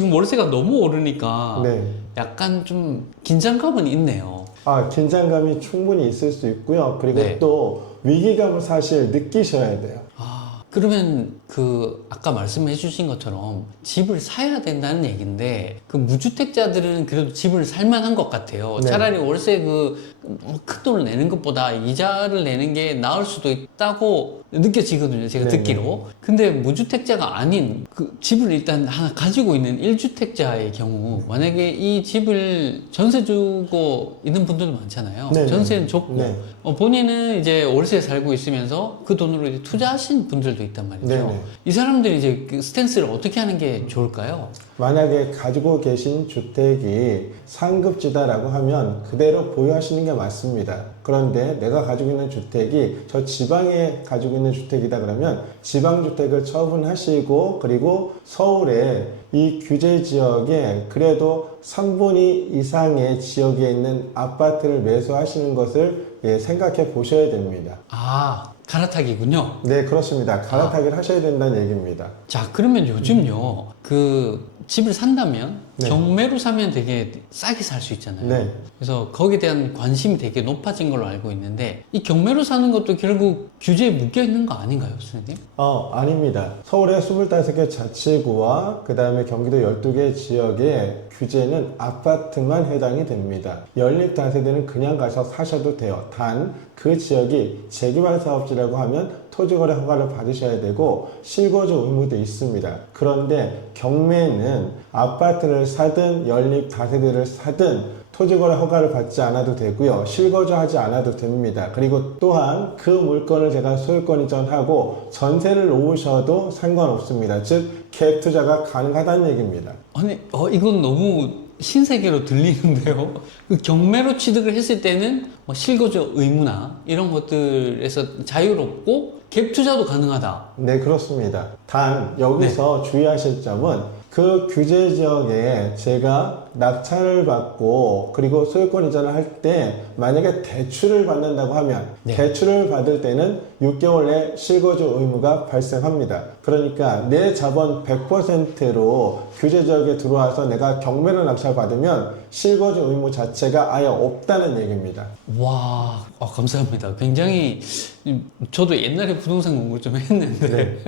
지금 월세가 너무 오르니까 네. 약간 좀 긴장감은 있네요. 긴장감이 충분히 있을 수 있고요. 그리고 네. 또 위기감을 사실 느끼셔야 돼요. 그러면 그 아까 말씀해 주신 것처럼 집을 사야 된다는 얘기인데 그 무주택자들은 그래도 집을 살만한 것 같아요. 네. 차라리 월세 큰 돈을 내는 것보다 이자를 내는 게 나을 수도 있다고 느껴지거든요. 제가 네네. 듣기로. 근데 무주택자가 아닌 그 집을 일단 하나 가지고 있는 1주택자의 경우 만약에 이 집을 전세 주고 있는 분들도 많잖아요. 네네. 전세는 줬고 네. 본인은 이제 월세에 살고 있으면서 그 돈으로 이제 투자하신 분들도 있단 말이죠. 네네. 이 사람들이 이제 그 스탠스를 어떻게 하는 게 좋을까요? 만약에 가지고 계신 주택이 상급지다라고 하면 그대로 보유하시는 게 맞습니다. 그런데 내가 가지고 있는 주택이 저 지방에 가지고 있는 주택이다 그러면 지방주택을 처분하시고 그리고 서울에 이 규제 지역에 그래도 3분의 2 이상의 지역에 있는 아파트를 매수하시는 것을 생각해 보셔야 됩니다. 갈아타기군요. 네, 그렇습니다. 갈아타기를 하셔야 된다는 얘기입니다. 자, 그러면 요즘요, 그 집을 산다면 네. 경매로 사면 되게 싸게 살 수 있잖아요. 네. 그래서 거기에 대한 관심이 되게 높아진 걸로 알고 있는데 이 경매로 사는 것도 결국 규제에 묶여 있는 거 아닌가요, 선생님? 아닙니다. 서울의 25개 자치구와 그 다음에 경기도 12개 지역의 규제는 아파트만 해당이 됩니다. 연립 다세대는 그냥 가서 사셔도 돼요. 단 그 지역이 재개발 사업지라고 하면 토지거래 허가를 받으셔야 되고 실거주 의무도 있습니다. 그런데 경매는 아파트를 사든 연립 다세대를 사든 토지거래 허가를 받지 않아도 되고요. 실거주하지 않아도 됩니다. 그리고 또한 그 물건을 제가 소유권 이전하고 전세를 놓으셔도 상관없습니다. 즉 갭 투자가 가능하다는 얘기입니다. 아니, 이건 너무 신세계로 들리는데요. 그 경매로 취득을 했을 때는 뭐 실거주 의무나 이런 것들에서 자유롭고 갭 투자도 가능하다. 네, 그렇습니다. 단 여기서 주의하실 점은 그 규제 지역에 제가 낙찰을 받고 그리고 소유권 이전을 할 때 만약에 대출을 받는다고 하면 대출을 받을 때는 6개월 내 실거주 의무가 발생합니다. 그러니까 내 자본 100%로 규제 지역에 들어와서 내가 경매로 낙찰 받으면 실거주 의무 자체가 아예 없다는 얘기입니다. 와, 감사합니다. 굉장히 저도 옛날에 부동산 공부를 좀 했는데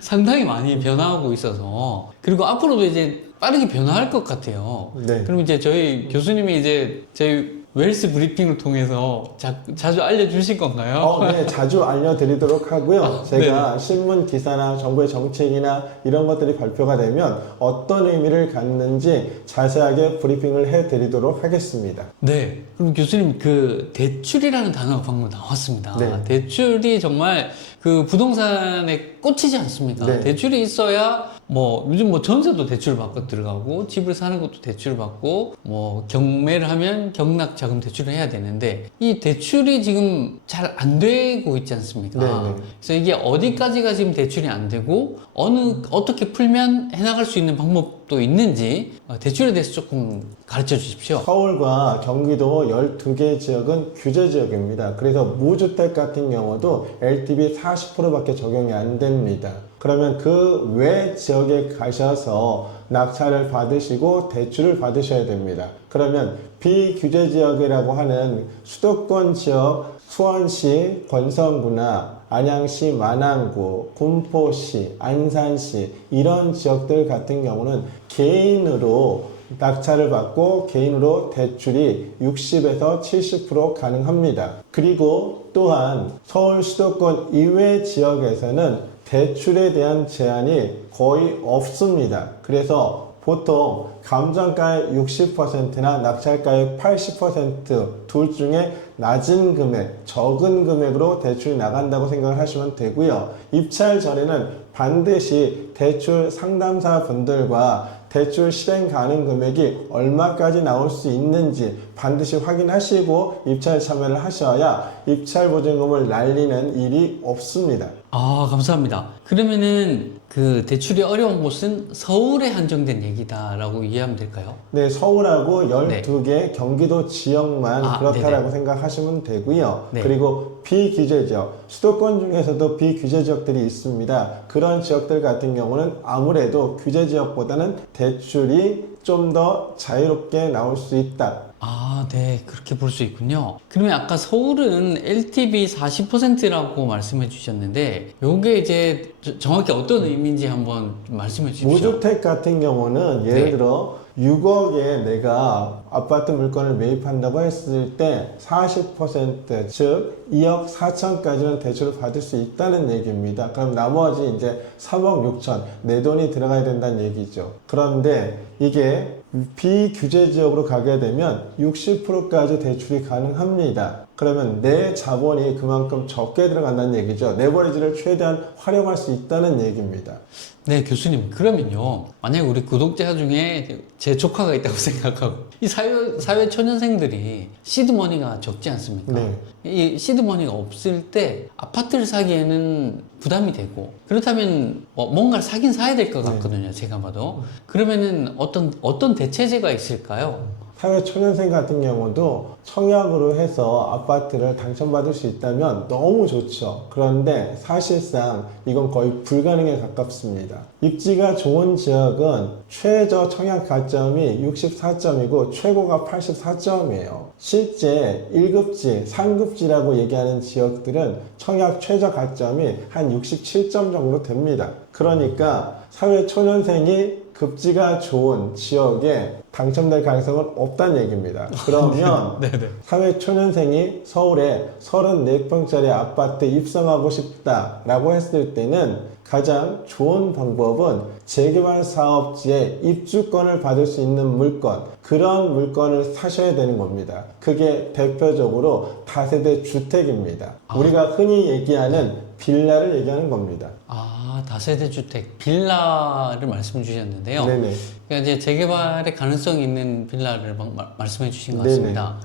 상당히 많이 변화하고 있어서 그리고 앞으로도 이제 빠르게 변화할 것 같아요. 네. 그럼 이제 저희 교수님이 이제 저희 웰스 브리핑을 통해서 자주 알려주실 건가요? 네, 자주 알려드리도록 하고요. 제가 신문 기사나 정부의 정책이나 이런 것들이 발표가 되면 어떤 의미를 갖는지 자세하게 브리핑을 해드리도록 하겠습니다. 네. 그럼 교수님 그 대출이라는 단어가 방금 나왔습니다. 네. 대출이 정말 그 부동산에 꽂히지 않습니까? 네. 대출이 있어야 뭐 요즘 뭐 전세도 대출 받고 들어가고 집을 사는 것도 대출 받고 뭐 경매를 하면 경락 자금 대출을 해야 되는데 이 대출이 지금 잘 안 되고 있지 않습니까? 네. 그래서 이게 어디까지가 지금 대출이 안 되고 어떻게 풀면 해나갈 수 있는 방법도 있는지 대출에 대해서 조금 가르쳐 주십시오. 서울과 경기도 12개 지역은 규제 지역입니다. 그래서 무주택 같은 경우도 LTV 40%밖에 적용이 안 됩니다. 그러면 그 외 지역에 가셔서 낙찰을 받으시고 대출을 받으셔야 됩니다. 그러면 비규제 지역이라고 하는 수도권 지역 수원시, 권성구나 안양시, 만안구, 군포시, 안산시 이런 지역들 같은 경우는 개인으로 낙찰을 받고 개인으로 대출이 60에서 70% 가능합니다. 그리고 또한 서울 수도권 이외 지역에서는 대출에 대한 제한이 거의 없습니다. 그래서 보통 감정가의 60%나 낙찰가의 80% 중에 낮은 금액, 적은 금액으로 대출이 나간다고 생각을 하시면 되고요. 입찰 전에는 반드시 대출 상담사 분들과 대출 실행 가능 금액이 얼마까지 나올 수 있는지 반드시 확인하시고 입찰 참여를 하셔야 입찰 보증금을 날리는 일이 없습니다. 감사합니다. 그러면은 그 대출이 어려운 곳은 서울에 한정된 얘기다라고 이해하면 될까요? 네, 서울하고 12개 경기도 지역만 아, 그렇다라고 네네. 생각하시면 되고요. 네. 그리고 비규제 지역, 수도권 중에서도 비규제 지역들이 있습니다. 그런 지역들 같은 경우는 아무래도 규제 지역보다는 대출이 좀 더 자유롭게 나올 수 있다. 아, 네. 그렇게 볼 수 있군요. 그러면 아까 서울은 LTV 40%라고 말씀해 주셨는데, 요게 이제 정확히 어떤 의미인지 한번 좀 말씀해 주십시오. 무주택 같은 경우는 예를 네. 들어 6억에 내가 아파트 물건을 매입한다고 했을 때 40%, 즉 2억 4천까지는 대출을 받을 수 있다는 얘기입니다. 그럼 나머지 이제 3억 6천 내 돈이 들어가야 된다는 얘기죠. 그런데 이게 비규제 지역으로 가게 되면 60%까지 대출이 가능합니다. 그러면 내 자본이 그만큼 적게 들어간다는 얘기죠. 레버리지를 최대한 활용할 수 있다는 얘기입니다. 네, 교수님. 그러면요. 만약에 우리 구독자 중에 제 조카가 있다고 생각하고, 이 사회 초년생들이 시드머니가 적지 않습니까? 네. 이 시드머니가 없을 때 아파트를 사기에는 부담이 되고, 그렇다면 뭔가를 사긴 사야 될 것 같거든요. 제가 봐도. 그러면은 어떤 대체제가 있을까요? 사회 초년생 같은 경우도 청약으로 해서 아파트를 당첨받을 수 있다면 너무 좋죠. 그런데 사실상 이건 거의 불가능에 가깝습니다. 입지가 좋은 지역은 최저 청약 가점이 64점이고 최고가 84점이에요. 실제 1급지, 상급지라고 얘기하는 지역들은 청약 최저 가점이 한 67점 정도 됩니다. 그러니까 사회 초년생이 급지가 좋은 지역에 당첨될 가능성은 없다는 얘기입니다. 그러면 네네. 사회 초년생이 서울에 34평짜리 아파트 입성하고 싶다라고 했을 때는 가장 좋은 방법은 재개발 사업지에 입주권을 받을 수 있는 물건, 그런 물건을 사셔야 되는 겁니다. 그게 대표적으로 다세대 주택입니다. 우리가 흔히 얘기하는 빌라를 얘기하는 겁니다. 아, 다세대 주택, 빌라를 말씀 주셨는데요. 네네. 그러니까 이제 재개발의 가능성이 있는 빌라를 말씀해 주신 것 네네. 같습니다.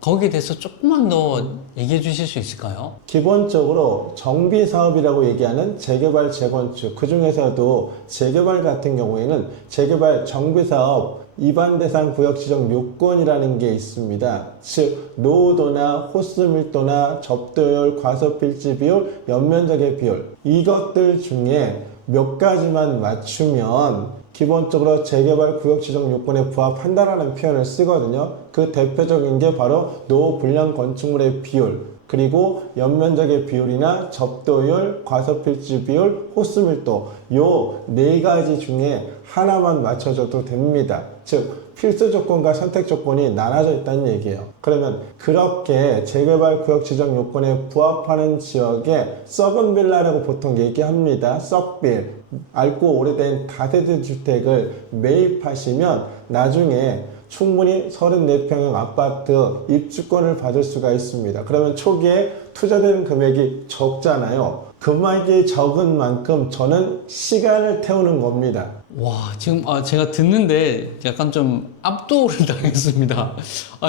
거기에 대해서 조금만 더 얘기해 주실 수 있을까요? 기본적으로 정비 사업이라고 얘기하는 재개발, 재건축, 그 중에서도 재개발 같은 경우에는 재개발 정비 사업 위반 대상 구역 지정 요건이라는 게 있습니다. 즉 노후도나 호수 밀도나 접도율, 과소필지 비율, 연면적의 비율, 이것들 중에 몇 가지만 맞추면 기본적으로 재개발 구역 지정 요건에 부합한다라는 표현을 쓰거든요. 그 대표적인 게 바로 노후 불량 건축물의 비율, 그리고 연면적의 비율이나 접도율, 과소필지 비율, 호수 밀도, 요 네 가지 중에 하나만 맞춰줘도 됩니다. 즉 필수 조건과 선택 조건이 나눠져 있다는 얘기예요. 그러면 그렇게 재개발 구역 지정 요건에 부합하는 지역에 썩은 빌라라고 보통 얘기합니다. 썩빌, 낡고 오래된 다세대 주택을 매입하시면 나중에 충분히 34평형 아파트 입주권을 받을 수가 있습니다. 그러면 초기에 투자되는 금액이 적잖아요. 금액이 적은 만큼 저는 시간을 태우는 겁니다. 와, 지금 제가 듣는데 약간 좀 압도를 당했습니다.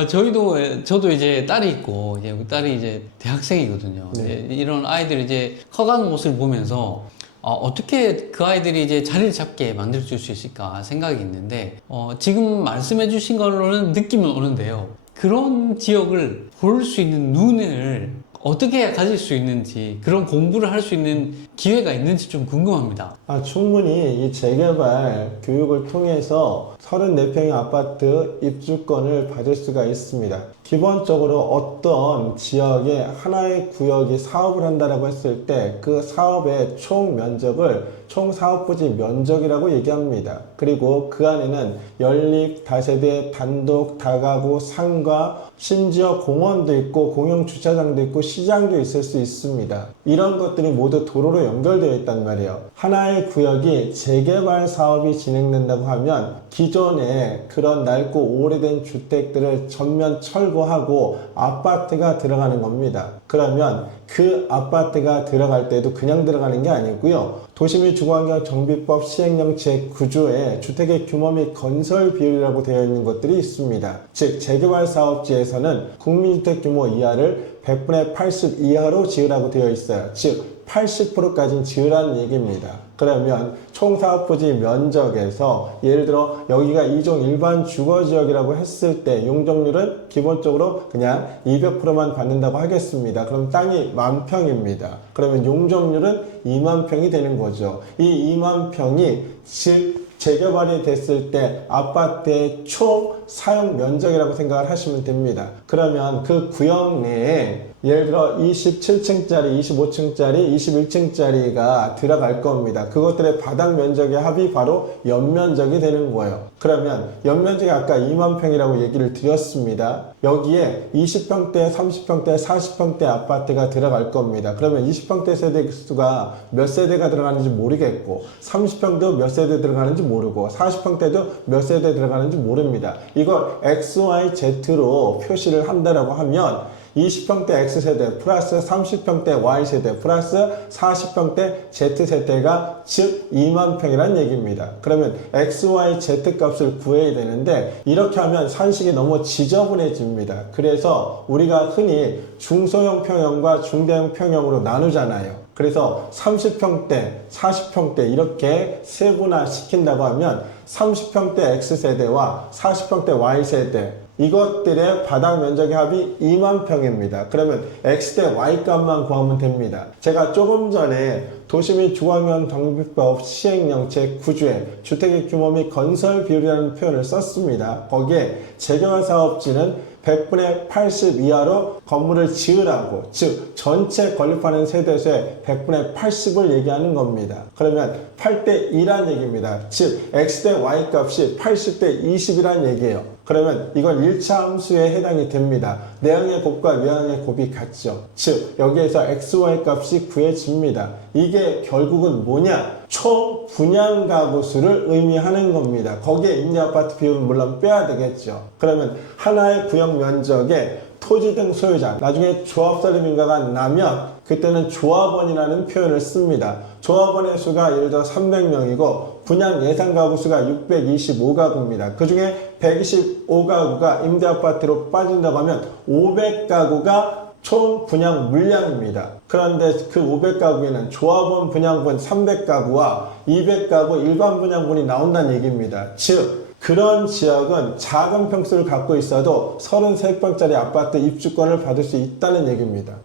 저도 이제 딸이 있고, 이제 우리 딸이 이제 대학생이거든요. 네. 이제 이런 아이들이 이제 커가는 모습을 보면서 어떻게 그 아이들이 이제 자리를 잡게 만들 수 있을까 생각이 있는데, 지금 말씀해 주신 걸로는 느낌은 오는데요. 그런 지역을 볼 수 있는 눈을 어떻게 해야 가질 수 있는지, 그런 공부를 할 수 있는 기회가 있는지 좀 궁금합니다. 충분히 이 재개발 교육을 통해서 34평의 아파트 입주권을 받을 수가 있습니다. 기본적으로 어떤 지역에 하나의 구역이 사업을 한다라고 했을 때 그 사업의 총 면적을 총 사업부지 면적이라고 얘기합니다. 그리고 그 안에는 연립, 다세대, 단독, 다가구, 상가, 심지어 공원도 있고 공영 주차장도 있고 시장도 있을 수 있습니다. 이런 것들이 모두 도로로 연결되어 있단 말이에요. 하나의 구역이 재개발 사업이 진행된다고 하면 기존에 그런 낡고 오래된 주택들을 전면 철거하고 아파트가 들어가는 겁니다. 그러면 그 아파트가 들어갈 때도 그냥 들어가는 게 아니고요. 도시및 주거환경 정비법 시행령 제9조에 주택의 규모 및 건설 비율이라고 되어 있는 것들이 있습니다. 즉 재개발 사업지에서는 국민주택 규모 이하를 100분의 80 이하로 지으라고 되어 있어요. 즉 80%까지는 지으라는 얘기입니다. 그러면 총 사업부지 면적에서 예를 들어 여기가 2종 일반 주거지역이라고 했을 때 용적률은 기본적으로 그냥 200%만 받는다고 하겠습니다. 그럼 땅이 10,000평입니다. 그러면 용적률은 2만 평이 되는 거죠. 이 2만 평이 즉 재개발이 됐을 때 아파트의 총 사용 면적이라고 생각을 하시면 됩니다. 그러면 그 구역 내에 예를 들어 27층짜리, 25층짜리, 21층짜리가 들어갈 겁니다. 그것들의 바닥 면적의 합이 바로 연면적이 되는 거예요. 그러면 연면적이 아까 2만 평이라고 얘기를 드렸습니다. 여기에 20평대, 30평대, 40평대 아파트가 들어갈 겁니다. 그러면 20평대 세대 수가 몇 세대가 들어가는지 모르겠고 30평도 몇 세대 들어가는지 모르고 40평대도 몇 세대 들어가는지 모릅니다. 이걸 XYZ로 표시를 한다라고 하면 20평대 X세대 플러스 30평대 Y세대 플러스 40평대 Z세대가 즉 2만 평이란 얘기입니다. 그러면 XYZ 값을 구해야 되는데 이렇게 하면 산식이 너무 지저분해집니다. 그래서 우리가 흔히 중소형 평형과 중대형 평형으로 나누잖아요. 그래서 30평대, 40평대 이렇게 세분화 시킨다고 하면 30평대 X세대와 40평대 Y세대 이것들의 바닥 면적의 합이 2만 평입니다. 그러면 X 대 Y 값만 구하면 됩니다. 제가 조금 전에 도시및 주거환경 정비법 시행령책 9조에 주택의 규모 및 건설 비율이라는 표현을 썼습니다. 거기에 재개발 사업지는 100분의 80 이하로 건물을 지으라고, 즉 전체 건립하는 세대수의 100분의 80을 얘기하는 겁니다. 그러면 8대 2란 얘기입니다. 즉 X 대 Y 값이 80대 20이란 얘기예요. 그러면 이건 1차 함수에 해당이 됩니다. 내항의 곱과 외항의 곱이 같죠. 즉 여기에서 XY 값이 구해집니다. 이게 결국은 뭐냐? 총 분양 가구 수를 의미하는 겁니다. 거기에 임대아파트 비율은 물론 빼야 되겠죠. 그러면 하나의 구역 면적에 토지 등 소유자, 나중에 조합설립인가가 나면 그때는 조합원이라는 표현을 씁니다. 조합원의 수가 예를 들어 300명이고 분양 예상 가구 수가 625가구입니다. 그 중에 125가구가 임대아파트로 빠진다고 하면 500가구가 총 분양 물량입니다. 그런데 그 500가구에는 조합원 분양분 300가구와 200가구 일반 분양분이 나온다는 얘기입니다. 즉 그런 지역은 작은 평수를 갖고 있어도 33평짜리 아파트 입주권을 받을 수 있다는 얘기입니다.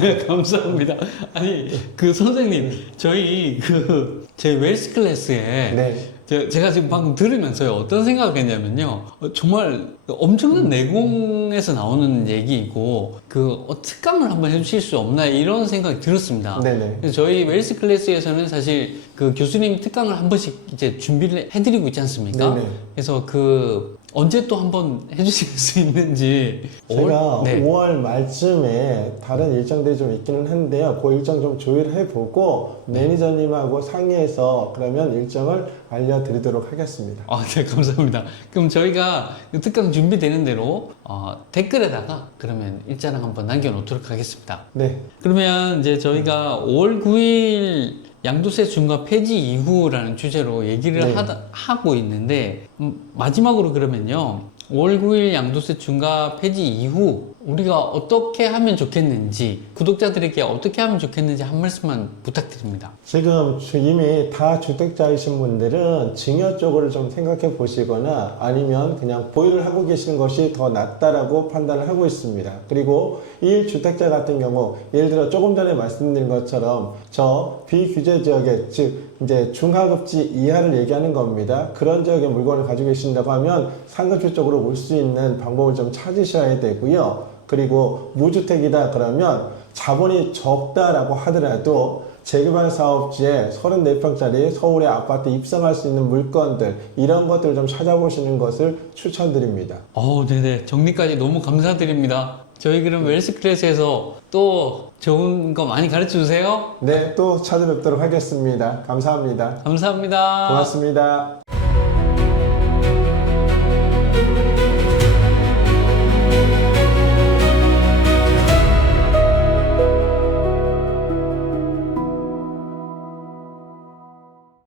네, 감사합니다. 아니, 선생님, 저희 웰스 클래스에 네. 제가 지금 방금 들으면서요, 어떤 생각을 했냐면요, 정말 엄청난 내공에서 나오는 얘기이고, 특강을 한번 해주실 수 없나, 이런 생각이 들었습니다. 네네. 그래서 저희 웰스 클래스에서는 사실 교수님 특강을 한 번씩 이제 준비를 해드리고 있지 않습니까? 네네. 그래서 언제 또 한번 해주실 수 있는지. 제가 네. 5월 말쯤에 다른 일정들이 좀 있기는 한데요. 그 일정 좀 조율해보고 매니저님하고 상의해서 그러면 일정을 알려드리도록 하겠습니다. 네, 감사합니다. 그럼 저희가 특강 준비되는 대로 댓글에다가 그러면 일자랑 한번 남겨놓도록 하겠습니다. 네. 그러면 이제 저희가 5월 9일 양도세 중과 폐지 이후라는 주제로 얘기를 네. 하고 있는데 마지막으로 그러면요 5월 9일 양도세 중과 폐지 이후 우리가 어떻게 하면 좋겠는지 구독자들에게 어떻게 하면 좋겠는지 한 말씀만 부탁드립니다. 지금 이미 다 주택자이신 분들은 증여 쪽을 좀 생각해 보시거나 아니면 그냥 보유를 하고 계시는 것이 더 낫다라고 판단을 하고 있습니다. 그리고 1주택자 같은 경우 예를 들어 조금 전에 말씀드린 것처럼 저 비규제 지역에 즉 이제 중하급지 이하를 얘기하는 겁니다. 그런 지역의 물건을 가지고 계신다고 하면 상급지 쪽으로 올 수 있는 방법을 좀 찾으셔야 되고요. 그리고 무주택이다 그러면 자본이 적다라고 하더라도 재개발 사업지에 34평짜리 서울의 아파트 입성할 수 있는 물건들 이런 것들을 좀 찾아보시는 것을 추천드립니다. 네네. 정리까지 너무 감사드립니다. 저희 그럼 웰스 클래스에서 또 좋은 거 많이 가르쳐 주세요. 네, 또 찾아뵙도록 하겠습니다. 감사합니다. 감사합니다. 고맙습니다.